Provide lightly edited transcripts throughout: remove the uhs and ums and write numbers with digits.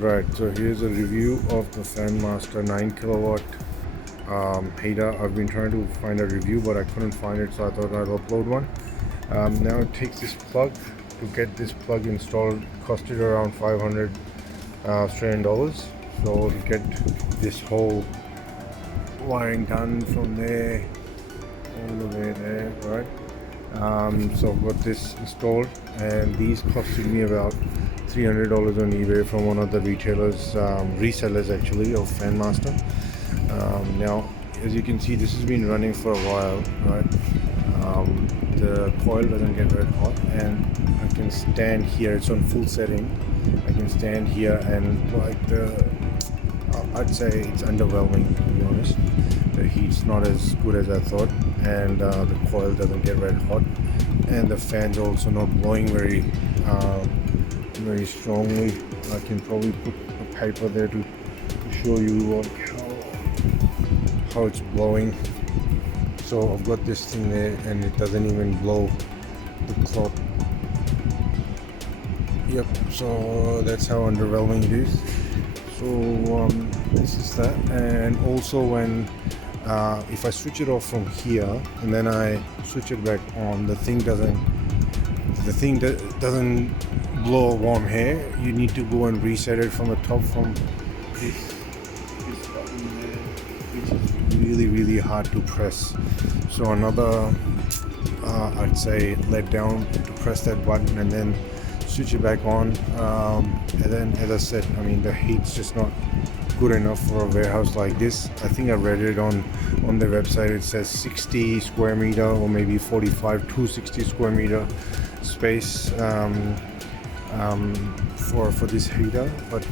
Right, so here's a review of the Fanmaster 9 kilowatt heater. I've been trying to find a review, but I couldn't find it, so I thought I'd upload one. Now it takes this plug. To get this plug installed, costed around 500 Australian dollars. So to get this whole wiring done from there all the way there, right? So I've got this installed, and these costed me about $300 on eBay from one of the retailers, resellers actually, of Fanmaster. Now, as you can see, this has been running for a while, right? The coil doesn't get red hot, and I can stand here. It's on full setting. I can stand here, and like I'd say it's underwhelming, to be honest. The heat's not as good as I thought, and the coil doesn't get red hot, and the fan's also not blowing very strongly. I can probably put a paper there to show you how it's blowing. So I've got this thing there, and it doesn't even blow the clock. Yep, so that's how underwhelming it is. So this is that. And also when if I switch it off from here and then I switch it back on, the thing doesn't blow warm air. You need to go and reset it from the top, from this button there, which is really hard to press. So another I'd say let down to press that button and then switch it back on. And then, as I said, I mean, the heat's just not good enough for a warehouse like this. I think I read it on their website. It says 60 square meter or maybe 45 to 60 square meter space for this heater. But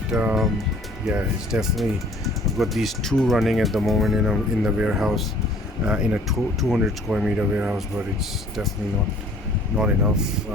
yeah, it's definitely, I've got these two running at the moment in the warehouse, in a 200 square meter warehouse, but it's definitely not enough.